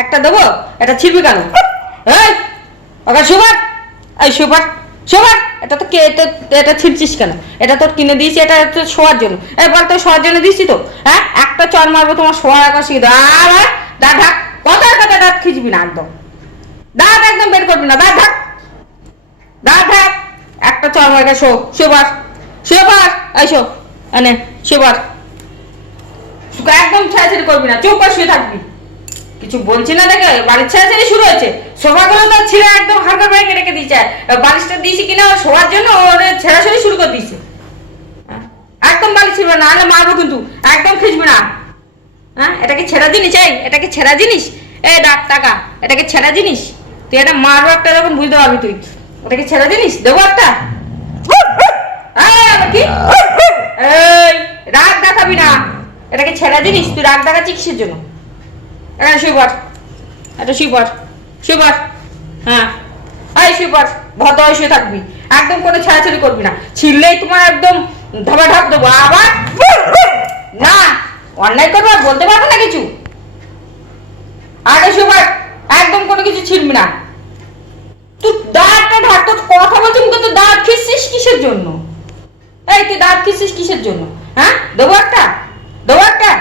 একটা দেবো, এটা ছিড়বি কেন? এই ওকে সুভাষ, এই সুভাষ সুভাষ, এটা তো কে, এটা ছিড়ছিস কেন? এটা তোর কিনে দিয়েছি, এটা তো শোয়ার জন্য। এবার তো শোয়ার জন্য দিচ্ছি তো, হ্যাঁ? একটা চর মারবো তোমার শোয়ার আকাশ দাঁড় দাঁড় ঢাক, কথার কথা দাঁত খিচবি না একদম, দাঁত একদম বের করবি না, দাঁত ঢাক, দাঁত ঢাক, একটা চর মারকে শো, সুভাষ সুভাষ, এই শো এনে সুভাষ, একদম ছেড়াছেড়ি করবি না, চুপ করে শুয়ে থাকবি। কিছু বলছি না দেখে বাড়ির ছেড়াছেড়ি শুরু হয়েছে। সোফাগুলো তো ছিঁড়ে একদম হালকা করে রেখে দিয়েছে, বালিশটা দিয়েছি কিনা শোয়ার জন্য, ওর ছেড়াছেড়ি শুরু করে দিয়েছে। একদম বালিশ ছিড়বে না, নাহলে মারবো কিন্তু, একদম খিঁচবি না। হ্যাঁ, এটা কি ছেঁড়া জিনিস? এই এটা কি ছেঁড়া জিনিস? এই ডাক টাকা, এটা কি ছেঁড়া জিনিস? তুই এটা মারবো একটা যখন বুঝতে পারবি তুই, ওটা কি ছেঁড়া জিনিস? দেবো একটা? কি এই রাগ দেখাবি না, এটা কি ছেঁড়া জিনিস? তুই রাগ দেখাচ্ছিস কিসের জন্য? এখানে শুয়ে পড়, এটা শুয়ে পড়, শুয়ে পড়। হ্যাঁ এই শুয়ে পড়, ভদ্র হয়ে শুয়ে থাকবি, একদম কোনো ছেঁড়াছেড়ি করবি না, ছিড়লেই তোমার একদম ধবা ঢাপ দেবো। আবার না, অন্যায় করবো আর বলতে পারবো না কিছু। আগে শুয়ে পড়, একদম কোনো কিছু ছিড়বি না। তুই দাঁতটা ঢাক, তোর কথা বলছি মুখে, তুই দাঁত খিঁচছিস কিসের জন্য? এই তুই দাঁত খিঁচছিস কিসের জন্য? হ্যাঁ, দেবো একটা, দেবো একটা?